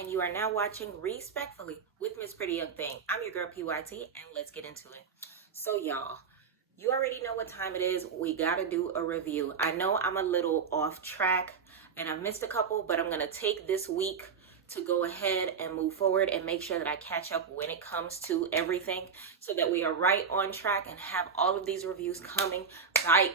and you are now watching Respectfully with Miss Pretty Young Thing. I'm your girl PYT, and let's get into it. So y'all, you already know what time it is. We gotta do a review. I know I'm a little off track and I've missed a couple, but I'm gonna take this week to go ahead and move forward and make sure that I catch up when it comes to everything so that we are right on track and have all of these reviews coming bite.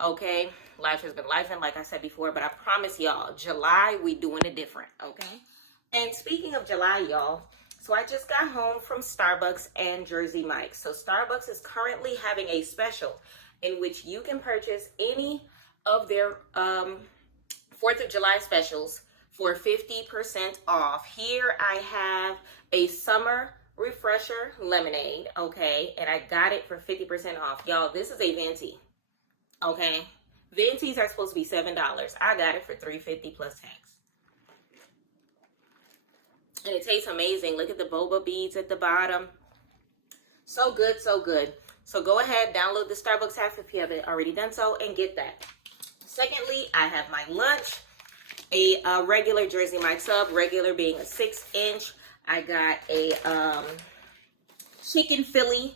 Okay, life has been lifing, like I said before, but I promise y'all, July, we doing it different, okay? And speaking of July, y'all, so I just got home from Starbucks and Jersey Mike's. So Starbucks is currently having a special in which you can purchase any of their 4th of July specials for 50% off. Here I have a summer refresher lemonade, okay? And I got it for 50% off. Y'all, this is a venti, okay? Ventis are supposed to be $7. I got it for $3.50 plus tax. And it tastes amazing. Look at the boba beads at the bottom. So good, so good. So go ahead, download the Starbucks app if you haven't already done so, and get that. Secondly, I have my lunch, a regular Jersey Mike's sub, regular being a 6-inch. I got a chicken Philly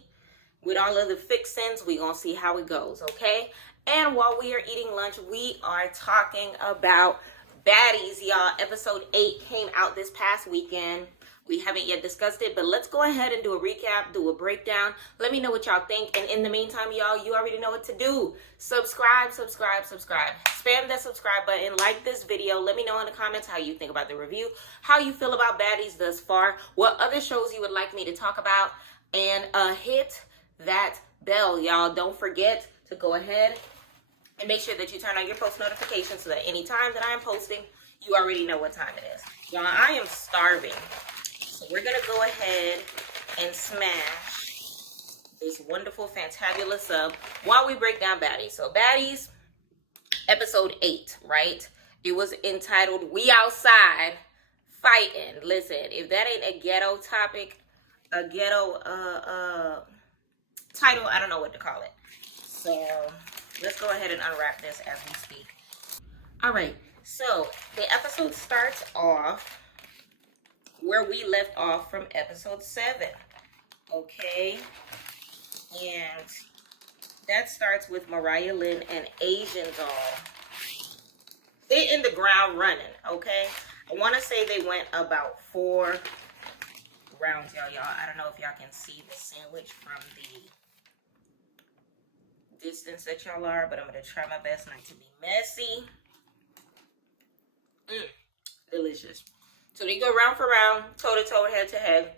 with all of the fixins. We're going to see how it goes, okay? And while we are eating lunch, we are talking about Baddies, y'all. Episode 8 came out this past weekend. We haven't yet discussed it, but let's go ahead and do a recap, do a breakdown. Let me know what y'all think. And in the meantime, y'all, you already know what to do. Subscribe. Spam that subscribe button. Like this video. Let me know in the comments how you think about the review, how you feel about Baddies thus far, what other shows you would like me to talk about, and hit that bell, y'all. Don't forget to go ahead and make sure that you turn on your post notifications so that any time that I am posting, you already know what time it is. Y'all, I am starving. So we're going to go ahead and smash this wonderful, fantabulous sub while we break down Baddies. So Baddies, episode 8, right? It was entitled, We Outside Fighting. Listen, if that ain't a ghetto topic, a ghetto title, I don't know what to call it. So let's go ahead and unwrap this as we speak. All right, so the episode starts off where we left off from episode 7, okay? And that starts with Mariah Lynn and Asian Doll. They in the ground running, okay? I want to say they went about 4 rounds, y'all. I don't know if y'all can see the sandwich from the distance that y'all are, but I'm going to try my best not to be messy. Delicious. So they go round for round, toe-to-toe, head-to-head.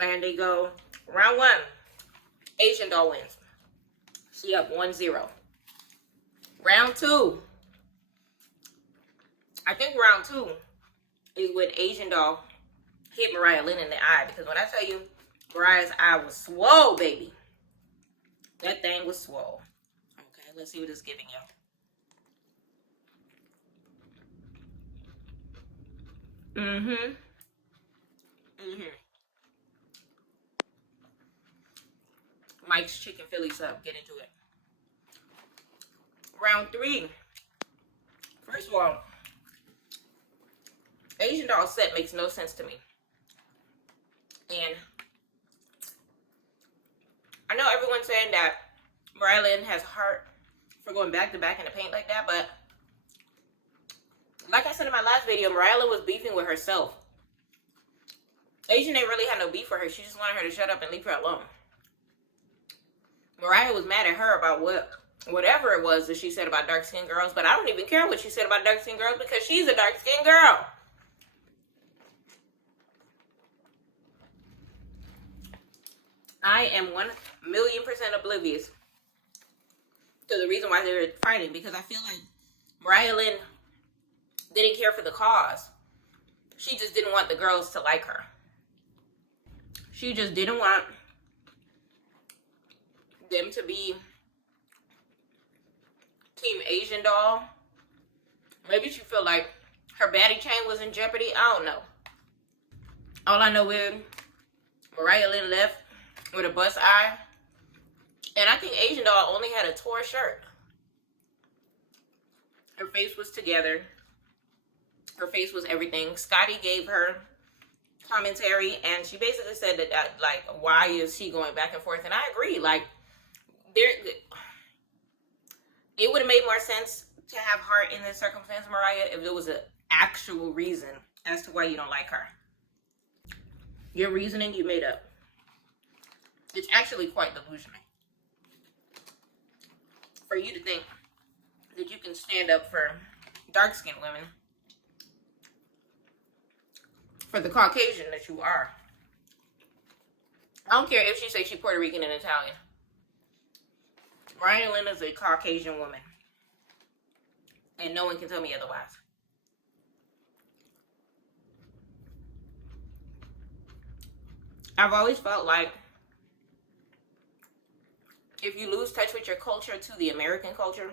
And they go round 1. Asian Doll wins. She up 1-0. Round 2. I think round 2 is when Asian Doll hit Mariah Lynn in the eye. Because when I tell you, Mariah's eye was swole, baby. That thing was swole. Okay, let's see what it's giving y'all. Mike's chicken Philly sub. Get into it. Round 3. First of all, Asian Doll set makes no sense to me. And I know everyone's saying that Mariah Lynn has heart for going back to back in the paint like that, but like I said in my last video, Mariah Lynn was beefing with herself. Asian ain't really had no beef for her. She just wanted her to shut up and leave her alone. Mariah was mad at her about whatever it was that she said about dark-skinned girls, but I don't even care what she said about dark-skinned girls because she's a dark-skinned girl. I am 1,000,000% oblivious to the reason why they were fighting, because I feel like Mariah Lynn didn't care for the cause. She just didn't want the girls to like her. She just didn't want them to be Team Asian Doll. Maybe she felt like her baddie chain was in jeopardy. I don't know. All I know is Mariah Lynn left with a bust eye. And I think Asian Doll only had a tore shirt. Her face was together. Her face was everything. Scotty gave her commentary, and she basically said that, like, why is she going back and forth? And I agree. Like, it would have made more sense to have heart in this circumstance, Mariah, if there was an actual reason as to why you don't like her. Your reasoning you made up. It's actually quite delusional for you to think that you can stand up for dark-skinned women, for the Caucasian that you are. I don't care if she says she's Puerto Rican and Italian. Mariah Lynn is a Caucasian woman, and no one can tell me otherwise. I've always felt like if you lose touch with your culture to the American culture,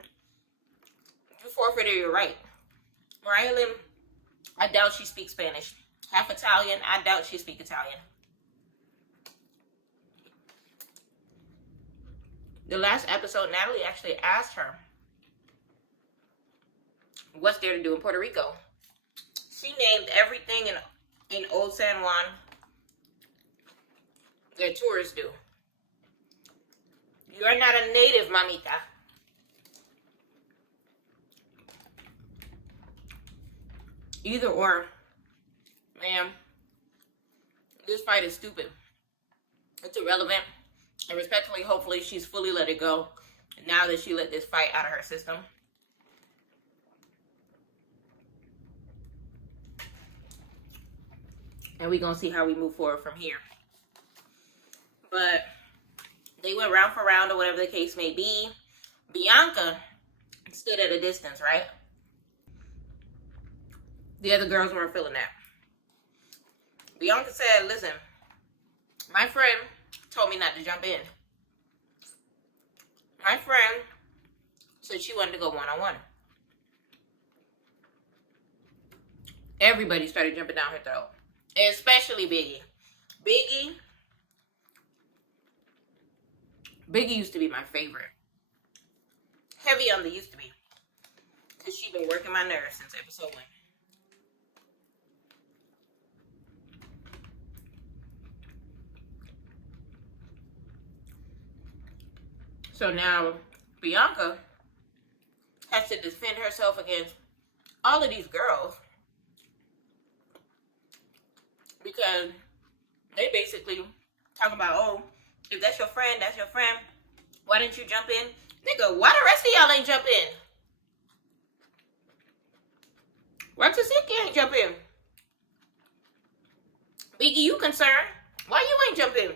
you forfeited your right. Mariah Lynn, I doubt she speaks Spanish. Half Italian, I doubt she speaks Italian. The last episode, Natalie actually asked her, what's there to do in Puerto Rico? She named everything in Old San Juan that tourists do. You're not a native, mamita. Either or, ma'am, this fight is stupid. It's irrelevant. And respectfully, hopefully, she's fully let it go now that she let this fight out of her system. And we're going to see how we move forward from here. But they went round for round or whatever the case may be. Bianca stood at a distance, right? The other girls weren't feeling that. Bianca said, listen, my friend told me not to jump in. My friend said she wanted to go one-on-one. Everybody started jumping down her throat. Especially Biggie. Biggie used to be my favorite. Heavy on the used to be. Because she's been working my nerves since episode 1. So now Bianca has to defend herself against all of these girls because they basically talk about, oh, if that's your friend, why didn't you jump in? Nigga, why the rest of y'all ain't jump in? Why Tasiki ain't jump in? Biggie, you concerned? Why you ain't jump in?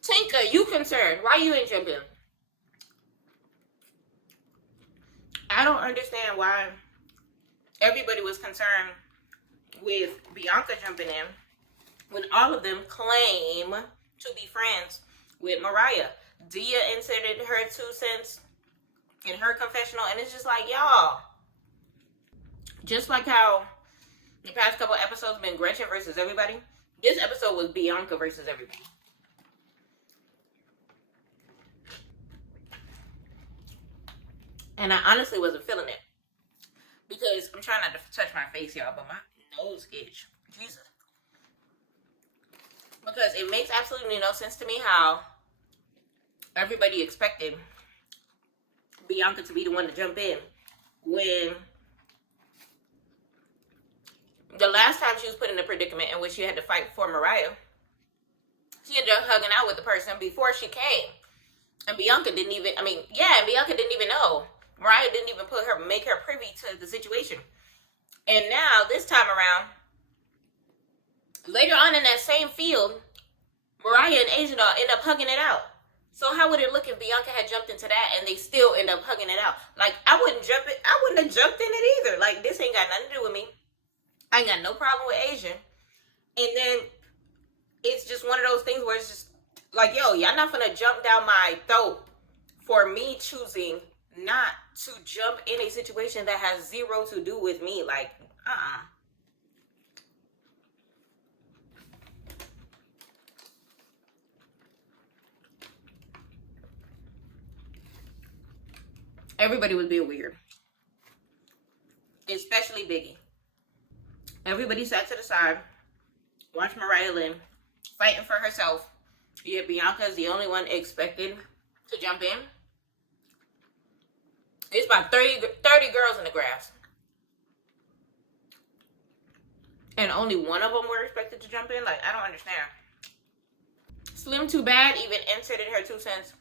Tinker, you concerned? Why you ain't jump in? I don't understand why everybody was concerned with Bianca jumping in when all of them claim to be friends with Mariah. Dia inserted her 2 cents in her confessional, and it's just like, y'all, just like how the past couple episodes been Gretchen versus everybody, this episode was Bianca versus everybody. And I honestly wasn't feeling it. Because I'm trying not to touch my face, y'all, but my nose itch. Jesus. Because it makes absolutely no sense to me how everybody expected Bianca to be the one to jump in when the last time she was put in a predicament in which she had to fight for Mariah, she ended up hugging out with the person before she came. And Bianca didn't even, Bianca didn't even know. Mariah didn't even make her privy to the situation. And now, this time around, later on in that same field, Mariah and Asian doll end up hugging it out. So how would it look if Bianca had jumped into that and they still end up hugging it out? Like, I wouldn't have jumped in it either. Like, this ain't got nothing to do with me. I ain't got no problem with Asian. And then it's just one of those things where it's just like, yo, y'all not gonna jump down my throat for me choosing not to jump in a situation that has zero to do with me. Like, Everybody was being weird. especially Biggie. Everybody sat to the side, watched Mariah Lynn fighting for herself. Yet Bianca is the only one expected to jump in. It's about 30 girls in the grass. And only one of them were expected to jump in? Like, I don't understand. Slim Too Bad even inserted her 2 cents,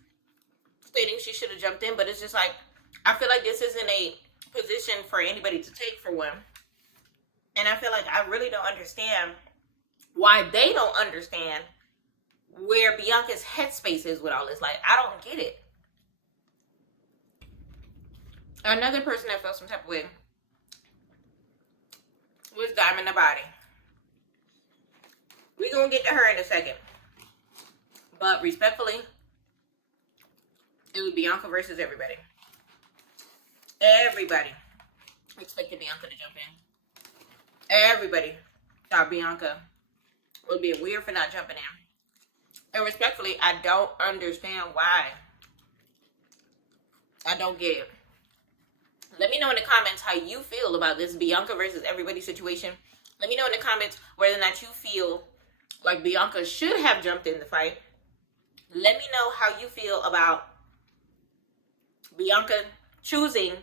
stating she should have jumped in. But it's just like, I feel like this isn't a position for anybody to take, for one. And I feel like I really don't understand why they don't understand where Bianca's headspace is with all this. Like, I don't get it. Another person that felt some type of way was Diamond the Body. We're going to get to her in a second. But respectfully, it was Bianca versus everybody. Everybody expected Bianca to jump in. Everybody thought Bianca was being weird for not jumping in. And respectfully, I don't understand why. I don't get it. Let me know in the comments how you feel about this Bianca versus everybody situation. Let me know in the comments whether or not you feel like Bianca should have jumped in the fight. Let me know how you feel about Bianca choosing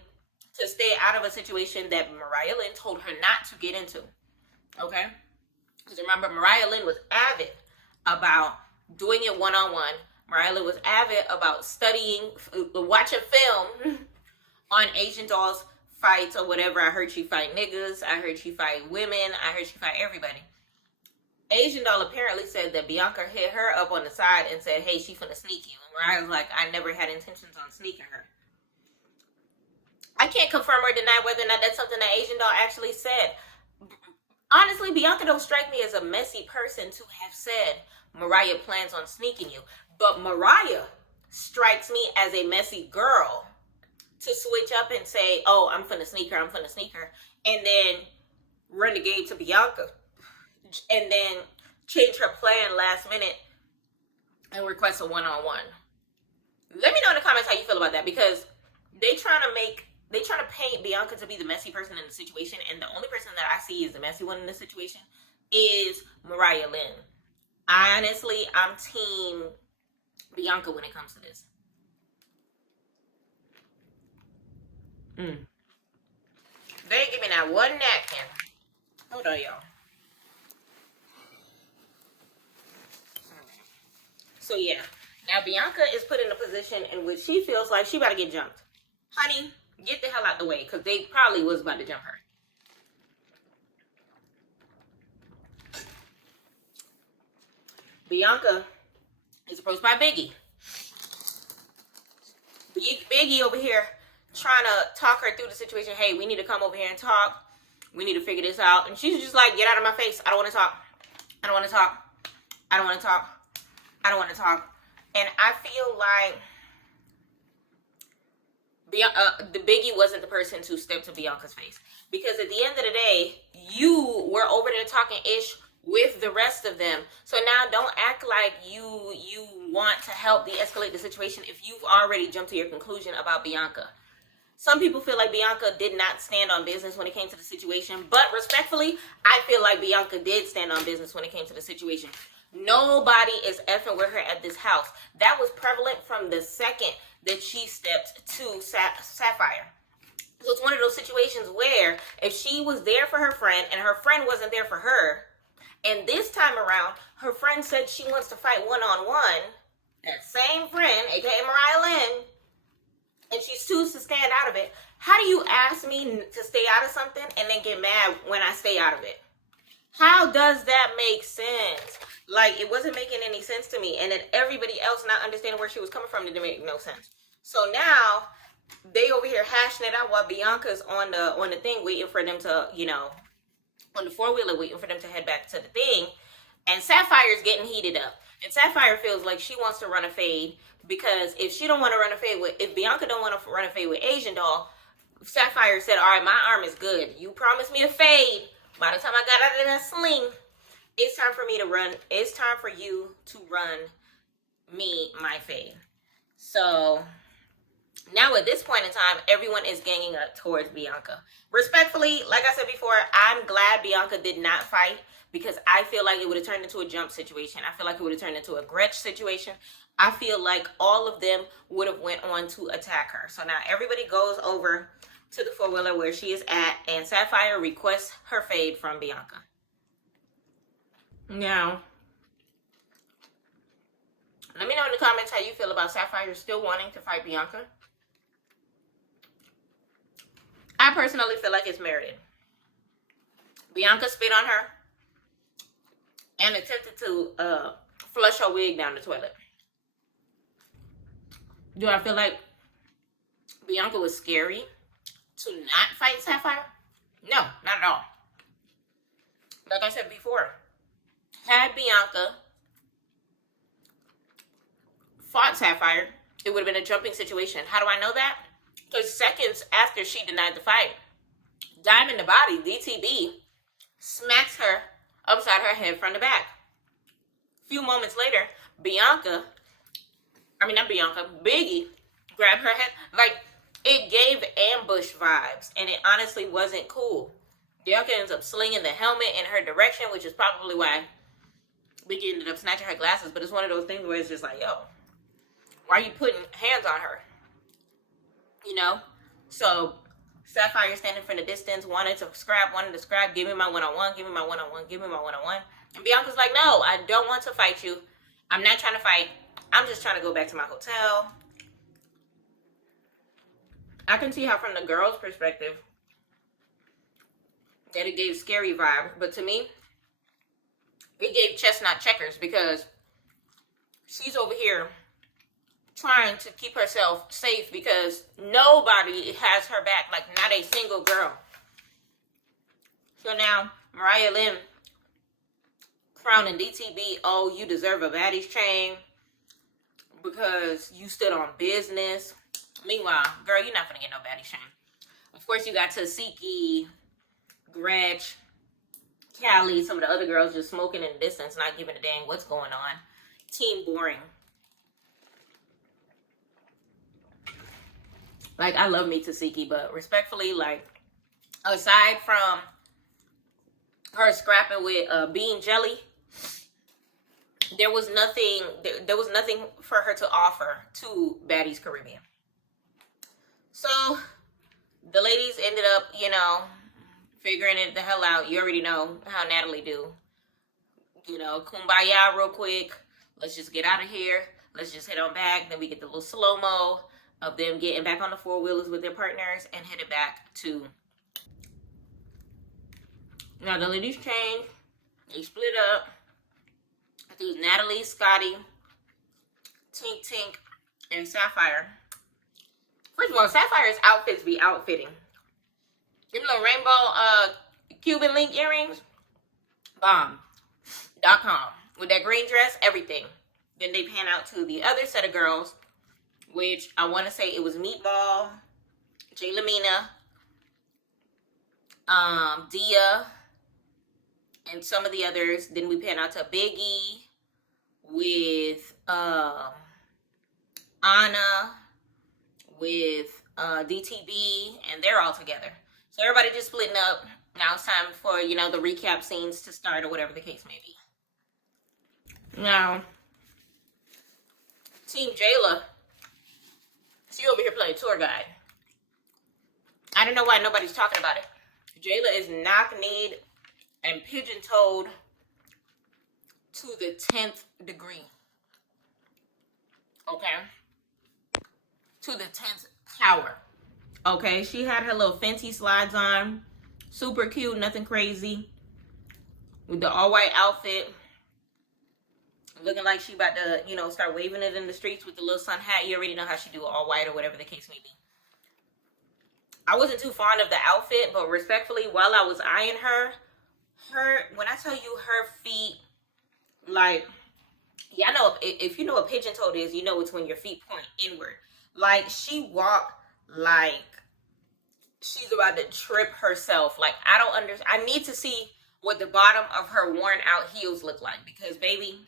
to stay out of a situation that Mariah Lynn told her not to get into. Okay? Because remember, Mariah Lynn was avid about doing it one-on-one. Mariah Lynn was avid about studying, watching film on Asian Doll's fights or whatever. I heard she fight niggas. I heard she fight women. I heard she fight everybody. Asian Doll apparently said that Bianca hit her up on the side and said, hey, she finna sneak you. And Mariah was like, I never had intentions on sneaking her. I can't confirm or deny whether or not that's something that Asian Doll actually said. Honestly, Bianca don't strike me as a messy person to have said Mariah plans on sneaking you. But Mariah strikes me as a messy girl to switch up and say, oh, I'm finna sneak her, and then run the game to Bianca, and then change her plan last minute and request a one-on-one. Let me know in the comments how you feel about that, because they trying to paint Bianca to be the messy person in the situation, and the only person that I see is the messy one in the situation is Mariah Lynn. Honestly, I'm team Bianca when it comes to this. They ain't give me that one napkin. Hold on, y'all. So yeah, now Bianca is put in a position in which she feels like she about to get jumped. Honey, get the hell out the way, because they probably was about to jump her. Bianca is approached by Biggie. Biggie over here trying to talk her through the situation. Hey, we need to come over here and talk. We need to figure this out. And she's just like, get out of my face. I don't want to talk. I don't want to talk. I don't want to talk. I don't want to talk. And I feel like the Biggie wasn't the person to step to Bianca's face. Because at the end of the day, you were over there talking ish with the rest of them. So now don't act like you want to help de-escalate the situation if you've already jumped to your conclusion about Bianca. Some people feel like Bianca did not stand on business when it came to the situation. But respectfully, I feel like Bianca did stand on business when it came to the situation. Nobody is effing with her at this house. That was prevalent from the second that she stepped to Sapphire. So it's one of those situations where if she was there for her friend and her friend wasn't there for her, and this time around, her friend said she wants to fight one-on-one, that same friend, aka Mariah Lynn, and she chooses to stand out of it. How do you ask me to stay out of something and then get mad when I stay out of it? How does that make sense? Like, it wasn't making any sense to me. And then everybody else not understanding where she was coming from didn't make no sense. So now, they over here hashing it out while Bianca's on the thing waiting for them to, on the four-wheeler waiting for them to head back to the thing. And Sapphire's getting heated up. And Sapphire feels like she wants to run a fade, because if she don't want to run a fade if Bianca don't want to run a fade with Asian Doll, Sapphire said, all right, my arm is good. You promised me a fade. By the time I got out of that sling, it's time for me to run. It's time for you to run me my fade. So Now at this point in time, everyone is ganging up towards Bianca. Respectfully, like I said before, I'm glad Bianca did not fight, because I feel like it would have turned into a jump situation. I feel like it would have turned into a Gretch situation. I feel like all of them would have went on to attack her. So now everybody goes over to the four-wheeler where she is at, and Sapphire requests her fade from Bianca. Now, let me know in the comments how you feel about Sapphire still wanting to fight Bianca. I personally feel like it's merited. Bianca spit on her and attempted to flush her wig down the toilet. Do I feel like Bianca was scary to not fight Sapphire? No, not at all. Like I said before, had Bianca fought Sapphire, it would have been a jumping situation. How do I know that? Because seconds after she denied the fight, Diamond the Body, DTB, smacks her upside her head from the back. A few moments later, Biggie grabbed her head. Like, it gave ambush vibes, and it honestly wasn't cool. Bianca ends up slinging the helmet in her direction, which is probably why Biggie ended up snatching her glasses. But it's one of those things where it's just like, yo, why are you putting hands on her? You know? So Sapphire standing from the distance, wanted to scrap, give me my one-on-one, give me my one-on-one, give me my one-on-one. And Bianca's like, no, I don't want to fight you. I'm not trying to fight. I'm just trying to go back to my hotel. I can see how from the girl's perspective that it gave scary vibe. But to me, it gave chestnut checkers, because she's over here trying to keep herself safe because nobody has her back. Like, not a single girl. So now, Mariah Lynn crowning DTB, oh, you deserve a Baddies chain because you stood on business. Meanwhile, girl, you're not gonna get no Baddies chain. Of course, you got Tasiki, Gretch, Callie, some of the other girls just smoking in the distance, not giving a dang what's going on. Team boring. Like, I love me Tasiki, but respectfully, like, aside from her scrapping with Bean Jelly, there was nothing for her to offer to Baddies Caribbean. So the ladies ended up, you know, figuring it the hell out. You already know how Natalie do. You know, kumbaya real quick. Let's just get out of here. Let's just head on back. Then we get the little slow-mo of them getting back on the four-wheelers with their partners and headed back to... Now, the ladies changed. They split up. I think it was Natalie, Scotty, Tink Tink, and Sapphire. First of all, Sapphire's outfits be outfitting. Them little rainbow Cuban link earrings. Bomb.com. With that green dress, everything. Then they pan out to the other set of girls, which I want to say it was Meatball, Jaylamina, Dia, and some of the others. Then we pan out to Biggie with Anna, with DTB, and they're all together. So everybody just splitting up. Now it's time for, you know, the recap scenes to start or whatever the case may be. Now, Team Jayla, she over here playing tour guide. I don't know why nobody's talking about it. Jayla is knock-kneed and pigeon-toed to the 10th degree. Okay? To the 10th power. Okay? She had her little Fenty slides on. Super cute, nothing crazy. With the all-white outfit. Looking like she about to, you know, start waving it in the streets with the little sun hat. You already know how she do all-white or whatever the case may be. I wasn't too fond of the outfit, but respectfully, while I was eyeing her, when I tell you her feet, like, yeah, I know if you know what pigeon toed is, you know it's when your feet point inward. Like, she walked like she's about to trip herself. Like, I don't understand. I need to see what the bottom of her worn out heels look like, because baby,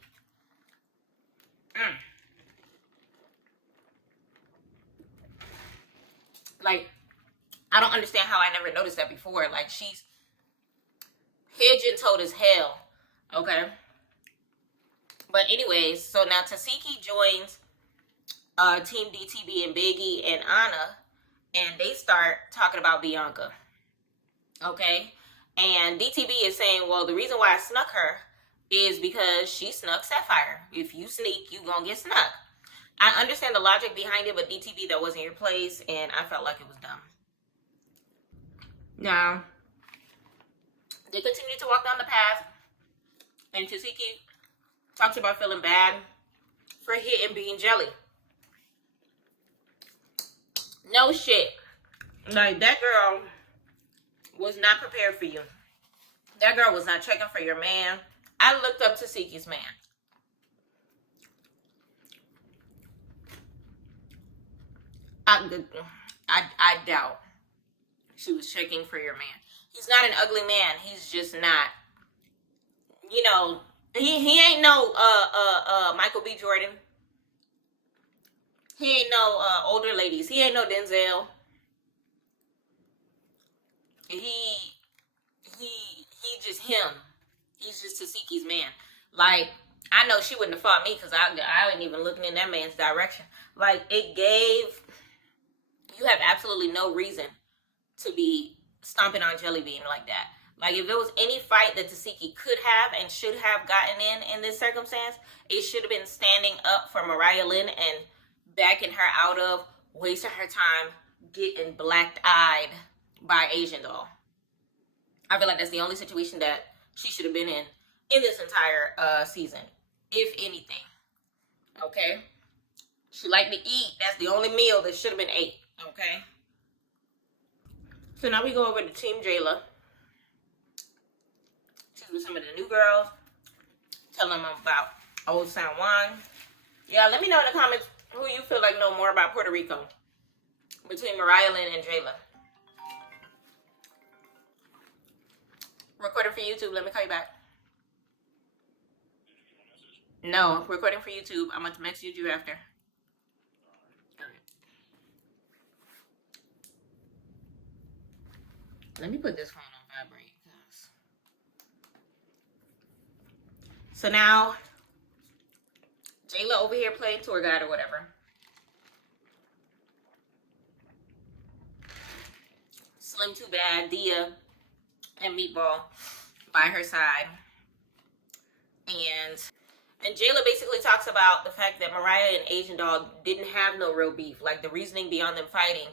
Like, I don't understand how I never noticed that before. Like, she's pigeon-toed as hell. Okay? But anyways, so now Tasiki joins Team DTB and Biggie and Anna, and they start talking about Bianca. Okay? And DTB is saying, well, the reason why I snuck her is because she snuck Sapphire. If you sneak, you gonna get snuck. I understand the logic behind it, but DTB, that wasn't your place, and I felt like it was dumb. Now, they continue to walk down the path, and Tasiki talks about feeling bad for hitting Bean Jelly. No shit. Like, that girl was not prepared for you. That girl was not checking for your man. I looked up Tasiki's man. I doubt she was checking for your man. He's not an ugly man. He's just not, you know, he ain't no Michael B. Jordan. He ain't no older ladies. He ain't no Denzel. He just him. He's just Tasiki's man. Like, I know she wouldn't have fought me because I wasn't even looking in that man's direction. Like, it gave, you have absolutely no reason to be stomping on Jelly Bean like that. Like, if there was any fight that Tasiki could have and should have gotten in this circumstance, it should have been standing up for Mariah Lynn and backing her out of wasting her time getting blacked-eyed by Asian Doll. I feel like that's the only situation that she should have been in this entire season, if anything. Okay? She liked to eat. That's the only meal that should have been ate. Okay? So now we go over to Team Jayla. She's with some of the new girls. Telling them about Old San Juan. Yeah, let me know in the comments who you feel like know more about Puerto Rico. Between Mariah Lynn and Jayla. Recording for YouTube. Let me call you back. No, recording for YouTube. I'm going to message you after. Alright. Let me put this phone on vibrate. So now, Jayla over here playing tour guide or whatever. Slim Too Bad, Dia, and Meatball by her side. And Jayla basically talks about the fact that Mariah and Asian Doll didn't have no real beef. Like, the reasoning beyond them fighting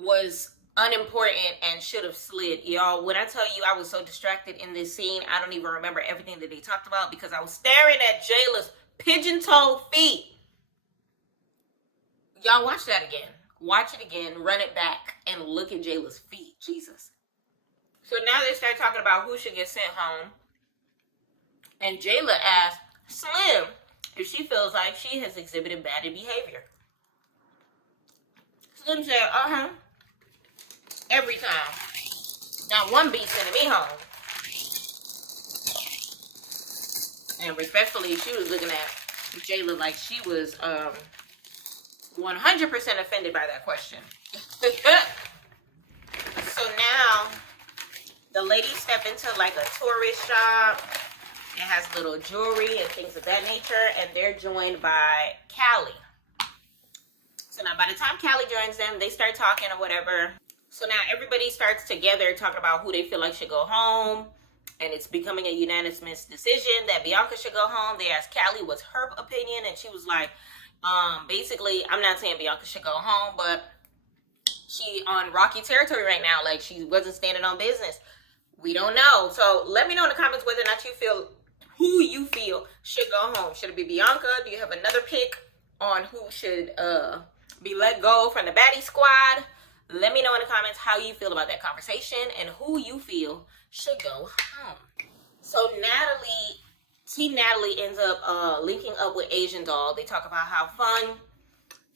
was unimportant and should have slid. Y'all, when I tell you I was so distracted in this scene, I don't even remember everything that they talked about because I was staring at Jayla's pigeon-toed feet. Y'all watch that again. Watch it again, run it back, and look at Jayla's feet. Jesus. So now they start talking about who should get sent home. And Jayla asked Slim if she feels like she has exhibited bad behavior. Slim said, every time. Not one beat sending me home. And respectfully, she was looking at Jayla like she was 100% offended by that question. So now, the ladies step into like a tourist shop. It has little jewelry and things of that nature. And they're joined by Callie. So now by the time Callie joins them, they start talking or whatever. So now everybody starts together talking about who they feel like should go home. And it's becoming a unanimous decision that Bianca should go home. They asked Callie what's her opinion. And she was like, basically, I'm not saying Bianca should go home, but she on rocky territory right now. Like, she wasn't standing on business. We don't know. So let me know in the comments whether or not you feel, who you feel should go home. Should it be Bianca? Do you have another pick on who should be let go from the Baddies squad? Let me know in the comments how you feel about that conversation and who you feel should go home. So Team Natalie ends up linking up with Asian Doll. They talk about how fun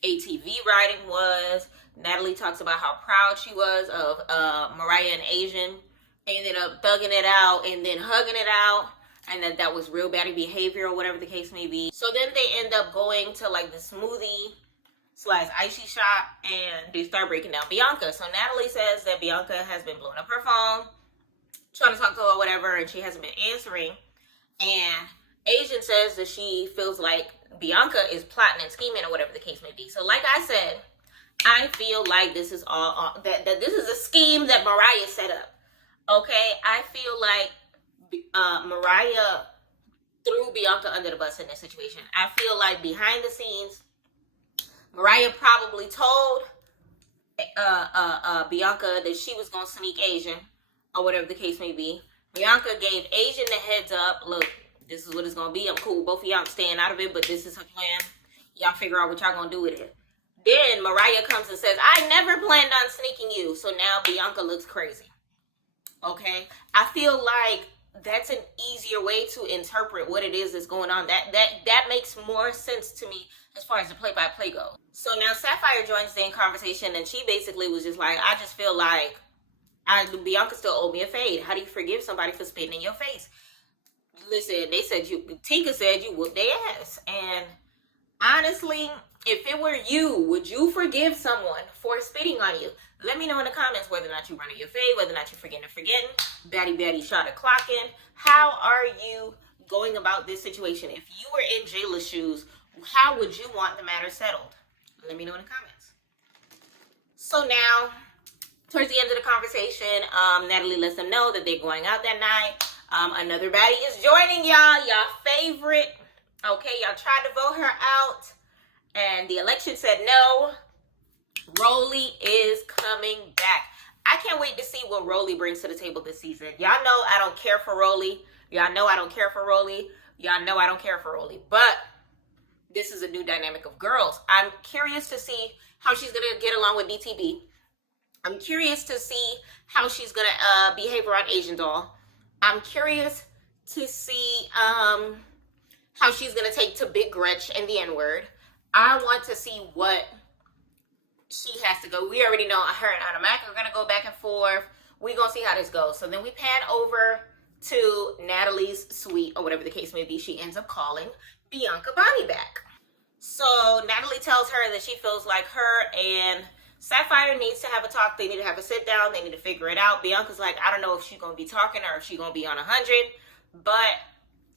ATV riding was. Natalie talks about how proud she was of Mariah and Asian. They ended up thugging it out and then hugging it out. And that was real baddie behavior or whatever the case may be. So then they end up going to like the smoothie Slide's icy shop, and they start breaking down Bianca. So Natalie says that Bianca has been blowing up her phone, trying to talk to her or whatever, and she hasn't been answering. And Asian says that she feels like Bianca is plotting and scheming or whatever the case may be. So like I said, I feel like this is all that this is a scheme that MARIAH set up. Okay, I feel like MARIAH threw Bianca under the bus in this situation. I feel like behind the scenes, MARIAH probably told Bianca that she was gonna sneak Asian or whatever the case may be. Bianca gave Asian the heads up. Look, this is what it's gonna be. I'm cool. Both of y'all, I'm staying out of it, but this is her plan. Y'all figure out what y'all gonna do with it. Then MARIAH comes and says, I never planned on sneaking you. So now Bianca looks crazy. Okay? I feel like that's an easier way to interpret what it is that's going on. That makes more sense to me as far as the play-by-play goes. So now Sapphire joins the conversation, and she basically was just like, I just feel like Bianca still owed me a fade. How do you forgive somebody for spitting in your face? Listen, they said Tika said you whooped their ass. And honestly, if it were you, would you forgive someone for spitting on you? Let me know in the comments whether or not you running your fade, whether or not you're forgetting. Batty shot a clock in. How are you going about this situation? If you were in Jayla's shoes, how would you want the matter settled? Let me know in the comments. So now, towards the end of the conversation, Natalie lets them know that they're going out that night. Another baddie is joining y'all favorite. Okay, y'all tried to vote her out, and the election said no. Rolly is coming back. I can't wait to see what Rolly brings to the table this season. Y'all know I don't care for Rolly. Y'all know I don't care for Rolly. Y'all know I don't care for Rolly. But this is a new dynamic of girls. I'm curious to see how she's going to get along with DTB. I'm curious to see how she's going to behave around Asian Doll. I'm curious to see how she's going to take to Big Gretch and the N-word. I want to see what she has to go. We already know her and Anna are going to go back and forth. We're going to see how this goes. So then we pan over to Natalie's suite, or whatever the case may be. She ends up calling Bianca Bonnie back. So Natalie tells her that she feels like her and Sapphire needs to have a talk. They need to have a sit down. They need to figure it out. Bianca's like, I don't know if she's going to be talking or if she's going to be on 100, but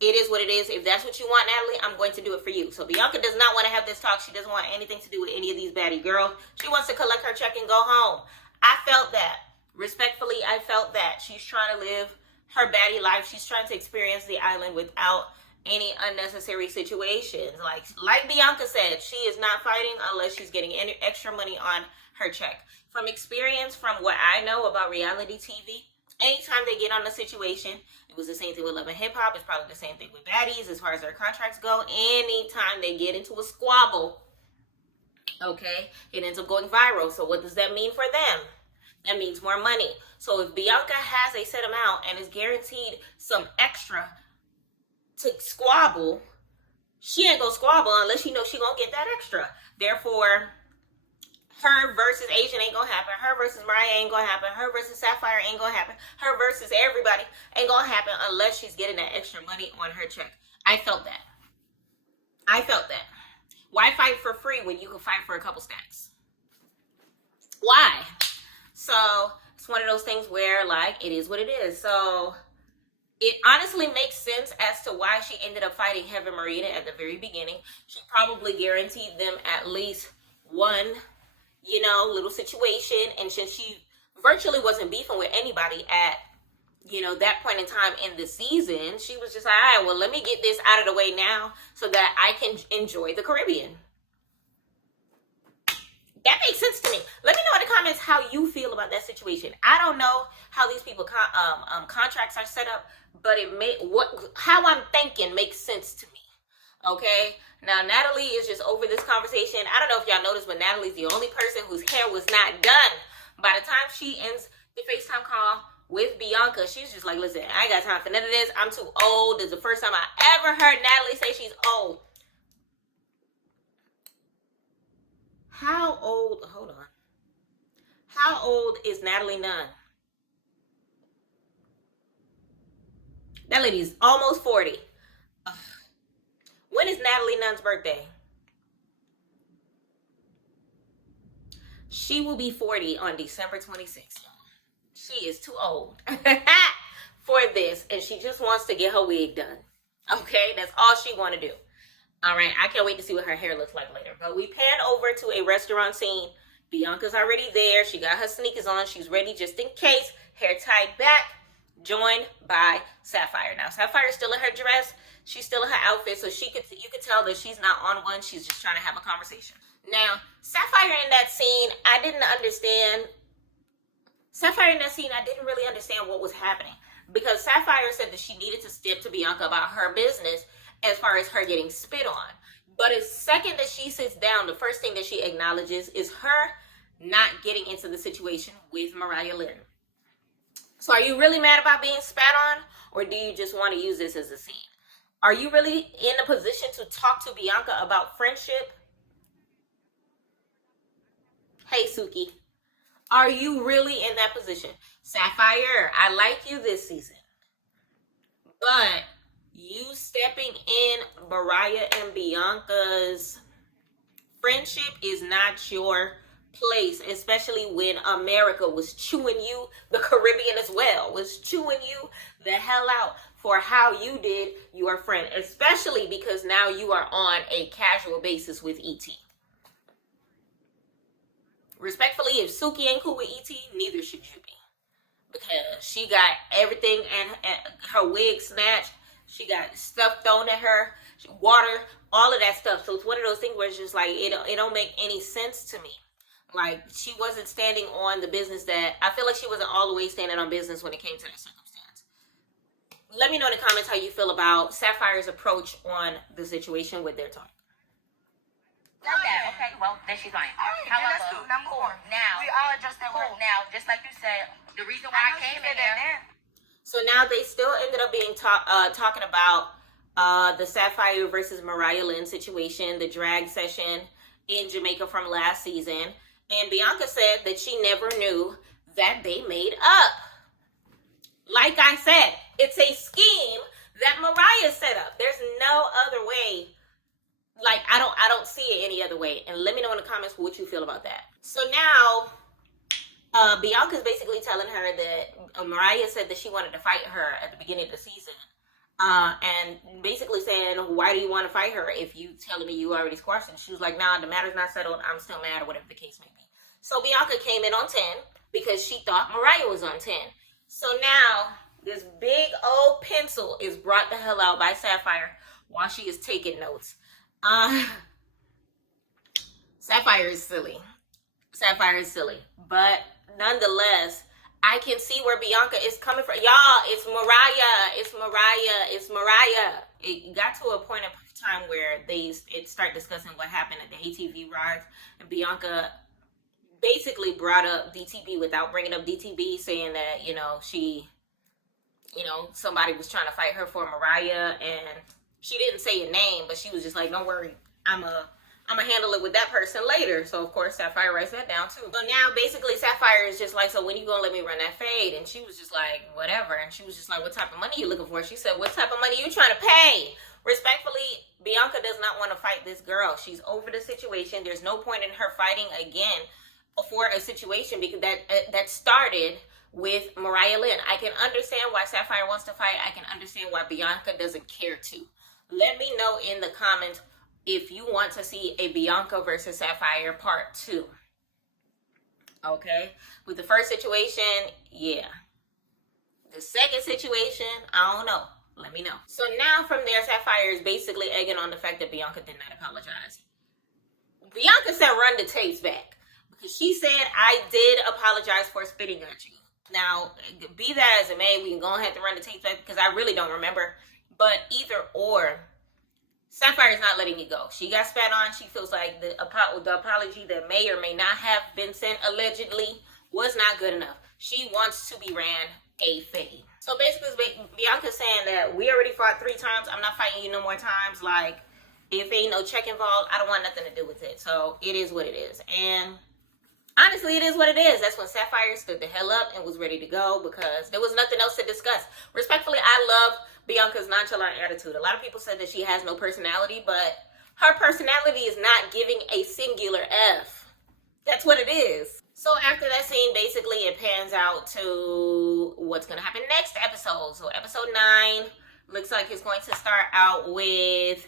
it is what it is. If that's what you want, Natalie, I'm going to do it for you. So Bianca does not want to have this talk. She doesn't want anything to do with any of these baddie girls. She wants to collect her check and go home. I felt that. Respectfully, I felt that. She's trying to live her baddie life. She's trying to experience the island without any unnecessary situations. Like Bianca said, she is not fighting unless she's getting any extra money on her check. From experience, from what I know about reality TV, anytime they get on a situation, it was the same thing with Love and Hip Hop. It's probably the same thing with Baddies as far as their contracts go. Anytime they get into a squabble, okay, it ends up going viral. So what does that mean for them? That means more money. So if Bianca has a set amount and is guaranteed some extra to squabble, she ain't gonna squabble unless she knows she gonna get that extra. Therefore, her versus Asian ain't gonna happen. Her versus MARIAH ain't gonna happen. Her versus Sapphire ain't gonna happen. Her versus everybody ain't gonna happen unless she's getting that extra money on her check. I felt that. Why fight for free when you can fight for a couple stacks? Why? So it's one of those things where, like, it is what it is. So it honestly makes sense as to why she ended up fighting Heaven Marina at the very beginning. She probably guaranteed them at least one, little situation. And since she virtually wasn't beefing with anybody at, that point in time in the season, she was just like, all right, well, let me get this out of the way now so that I can enjoy the Caribbean. That makes sense to me. Let me know in the comments how you feel about that situation. I don't know how these people contracts are set up, but how I'm thinking makes sense to me. Okay? Now, Natalie is just over this conversation. I don't know if y'all noticed, but Natalie's the only person whose hair was not done. By the time she ends the FaceTime call with Bianca, she's just like, listen, I ain't got time for none of this. I'm too old. This is the first time I ever heard Natalie say she's old. How old, hold on. How old is Natalie Nunn? That lady's almost 40. Ugh. When is Natalie Nunn's birthday? She will be 40 on December 26th. She is too old for this, and she just wants to get her wig done. Okay, that's all she want to do. All right, I can't wait to see what her hair looks like later. But we pan over to a restaurant scene. Bianca's already there. She got her sneakers on. She's ready just in case. Hair tied back, joined by Sapphire. Now, Sapphire's still in her dress. She's still in her outfit, so you could tell that she's not on one. She's just trying to have a conversation. Now, Sapphire in that scene, I didn't really understand what was happening. Because Sapphire said that she needed to step to Bianca about her business as far as her getting spit on. But the second that she sits down, the first thing that she acknowledges is her not getting into the situation with MARIAH Lynn. So are you really mad about being spat on? Or do you just want to use this as a scene? Are you really in a position to talk to Bianca about friendship? Hey, Suki. Are you really in that position? Sapphire, I like you this season. But you stepping in MARIAH and Bianca's friendship is not your place, especially when America was chewing you, the Caribbean as well, was chewing you the hell out for how you did your friend, especially because now you are on a casual basis with ET. Respectfully, if Suki ain't cool with ET, neither should you be. Because she got everything and her wig snatched. She got stuff thrown at her, water, all of that stuff. So it's one of those things where it's just like, it don't make any sense to me. Like, she wasn't standing on the business that, I feel like she wasn't all the way standing on business when it came to that circumstance. Let me know in the comments how you feel about Sapphire's approach on the situation with their talk. Like that, okay, well, then she's lying. However, number one. Now, we all adjust that word. Now, just like you said, the reason why I came in there. So now they still ended up being talking about the Sapphire versus MARIAH Lynn situation, the drag session in Jamaica from last season. And Bianca said that she never knew that they made up. Like I said, it's a scheme that MARIAH set up. There's no other way. Like, I don't see it any other way. And let me know in the comments what you feel about that. So now, Bianca's basically telling her that MARIAH said that she wanted to fight her at the beginning of the season. And basically saying, why do you want to fight her if you telling me you already squashed it? She was like, nah, the matter's not settled. I'm still mad, or whatever the case may be. So Bianca came in on 10 because she thought MARIAH was on 10. So now, this big old pencil is brought the hell out by Sapphire while she is taking notes. Sapphire is silly. Sapphire is silly. But nonetheless, I can see where Bianca is coming from. Y'all, it's MARIAH. It's MARIAH. It's MARIAH. It got to a point of time where it started discussing what happened at the ATV rides. And Bianca basically brought up DTB without bringing up DTB, saying that, somebody was trying to fight her for MARIAH, and she didn't say a name, but she was just like, don't worry, I'm gonna handle it with that person later. So of course Sapphire writes that down too. So now basically Sapphire is just like, so when you gonna let me run that fade? And she was just like, whatever. And she was just like, what type of money you looking for? She said, what type of money you trying to pay? Respectfully, Bianca does not want to fight this girl. She's over the situation. There's no point in her fighting again for a situation because that started with MARIAH Lynn. I can understand why Sapphire wants to fight. I can understand why Bianca doesn't care to. Let me know in the comments if you want to see a Bianca versus Sapphire part 2. Okay? With the first situation, yeah. The second situation, I don't know. Let me know. So now from there, Sapphire is basically egging on the fact that Bianca did not apologize. Bianca said run the tapes back. Because she said, I did apologize for spitting at you. Now, be that as it may, we can go ahead and run the tapes back because I really don't remember. But either or, Sapphire is not letting it go. She got spat on. She feels like the apology that may or may not have been sent allegedly was not good enough. She wants to be ran a fade. So basically, Bianca's saying that we already fought 3 times. I'm not fighting you no more times. Like, if ain't no check involved, I don't want nothing to do with it. So it is what it is. And honestly, it is what it is. That's when Sapphire stood the hell up and was ready to go because there was nothing else to discuss. Respectfully, I love Bianca's nonchalant attitude. A lot of people said that she has no personality, but her personality is not giving a singular F. That's what it is. So after that scene, basically it pans out to what's going to happen next episode. So episode 9 looks like it's going to start out with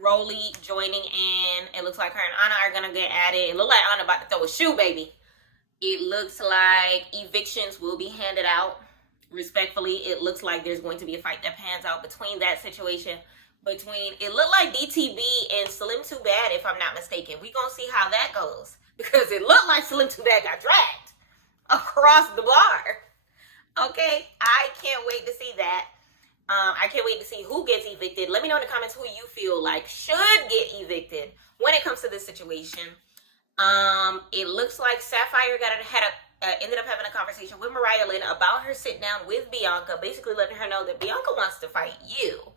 Rolly joining in. It looks like her and Anna are going to get at it. It looks like Anna about to throw a shoe, baby. It looks like evictions will be handed out respectfully. It looks like there's going to be a fight that pans out between that situation. It looked like DTB and Slim Too Bad, if I'm not mistaken. We gonna see how that goes, because it looked like Slim Too Bad got dragged across the bar. Okay, I can't wait to see that. I can't wait to see who gets evicted. Let me know in the comments who you feel like should get evicted when it comes to this situation. It looks like Sapphire ended up having a conversation with Mariah Lynn about her sit down with Bianca, basically letting her know that Bianca wants to fight you.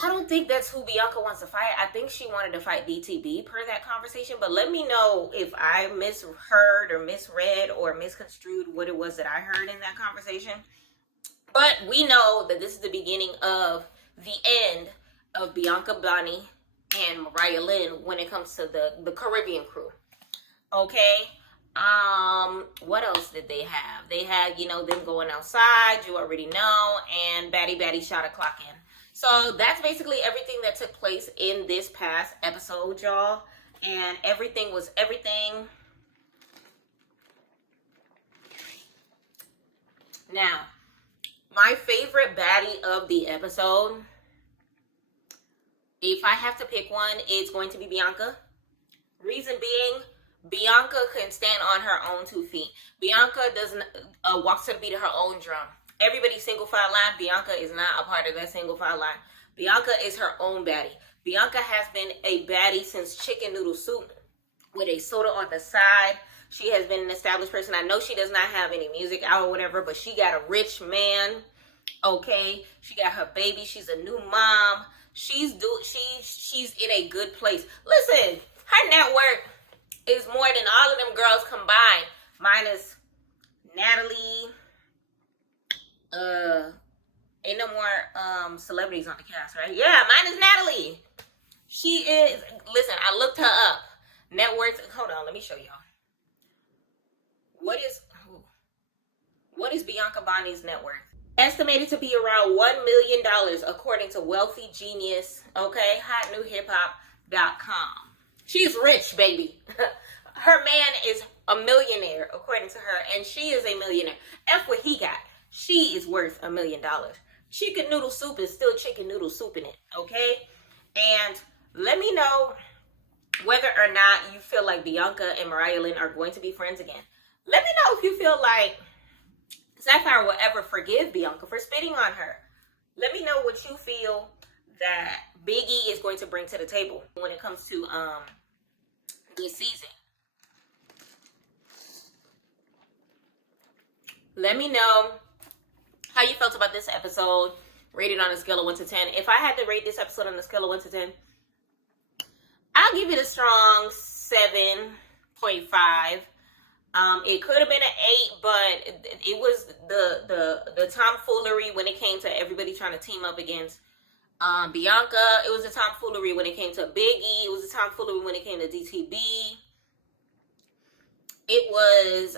I don't think that's who Bianca wants to fight. I think she wanted to fight DTB per that conversation. But let me know if I misheard or misread or misconstrued what it was that I heard in that conversation. But we know that this is the beginning of the end of Bianca, Bonnie, and Mariah Lynn when it comes to the Caribbean crew. Okay? What else did they have? They had, them going outside, you already know, and Baddy shot a clock in. So that's basically everything that took place in this past episode, y'all. And everything was everything. Now, my favorite baddie of the episode, if I have to pick one, it's going to be Bianca. Reason being, Bianca can stand on her own 2 feet. Bianca doesn't walks to the beat of her own drum. Everybody's single file line. Bianca is not a part of that single file line. Bianca is her own baddie. Bianca has been a baddie since Chicken Noodle Soup with a soda on the side. She has been an established person. I know she does not have any music out or whatever, but she got a rich man. Okay, she got her baby. She's a new mom. She's in a good place. Listen, her net worth is more than all of them girls combined, minus Natalie. Ain't no more celebrities on the cast, right? Yeah, mine is Natalie. She is, listen, I looked her up. Net worth, hold on, let me show y'all. What is Bianca Bonnie's net worth? Estimated to be around $1 million according to Wealthy Genius, okay? HotNewHipHop.com. She's rich, baby. Her man is a millionaire, according to her, and she is a millionaire. F what he got. She is worth $1 million. Chicken noodle soup is still chicken noodle soup in it, okay? And let me know whether or not you feel like Bianca and Mariah Lynn are going to be friends again. Let me know if you feel like Sapphire will ever forgive Bianca for spitting on her. Let me know what you feel that Biggie is going to bring to the table when it comes to this season. Let me know how you felt about this episode, rated on a scale of 1 to 10. If I had to rate this episode on a scale of 1 to 10, I'll give it a strong 7.5. It could have been an 8, but it was the tomfoolery when it came to everybody trying to team up against Bianca. It was a tomfoolery when it came to Biggie. It was a tomfoolery when it came to DTB. It was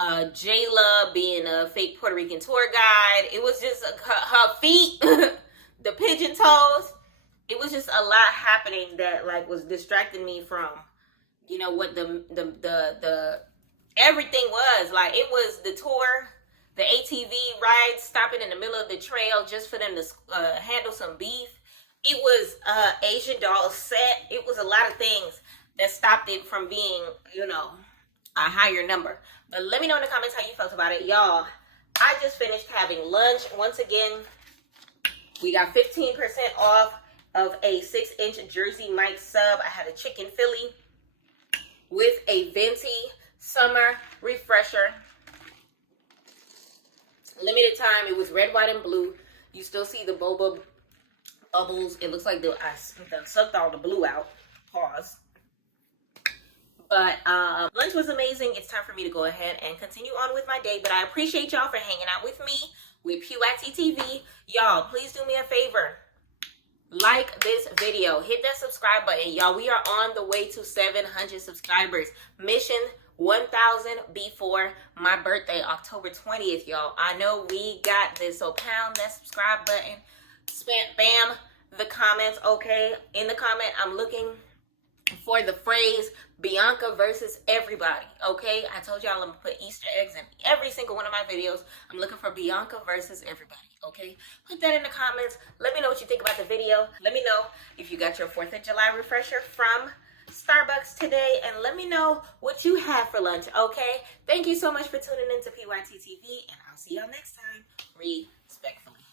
Jayla being a fake Puerto Rican tour guide. It was just her feet, the pigeon toes. It was just a lot happening that was distracting me from, what the everything was. It was the tour, the ATV ride, stopping in the middle of the trail just for them to handle some beef. It was Asian doll set. It was a lot of things that stopped it from being, a higher number. But let me know in the comments how you felt about it. Y'all, I just finished having lunch. Once again, we got 15% off of a 6-inch Jersey Mike sub. I had a chicken Philly with a venti summer refresher. Limited time. It was red, white, and blue. You still see the boba bubbles. It looks like I sucked all the blue out. Pause. But lunch was amazing. It's time for me to go ahead and continue on with my day. But I appreciate y'all for hanging out with me with PYT TV. Y'all, please do me a favor. like this video, hit that subscribe button, y'all. We are on the way to 700 subscribers. Mission 1,000 before my birthday, October 20th, y'all. I know we got this, so pound that subscribe button, spam the comments, okay? In the comment, I'm looking for the phrase Bianca versus everybody, okay? I told y'all I'm gonna put Easter eggs in every single one of my videos. I'm looking for Bianca versus everybody, okay? Put that in the comments. Let me know what you think about the video. Let me know if you got your 4th of July refresher from Starbucks today, and let me know what you had for lunch, okay? Thank you so much for tuning in to PYT TV, and I'll see y'all next time. Respectfully.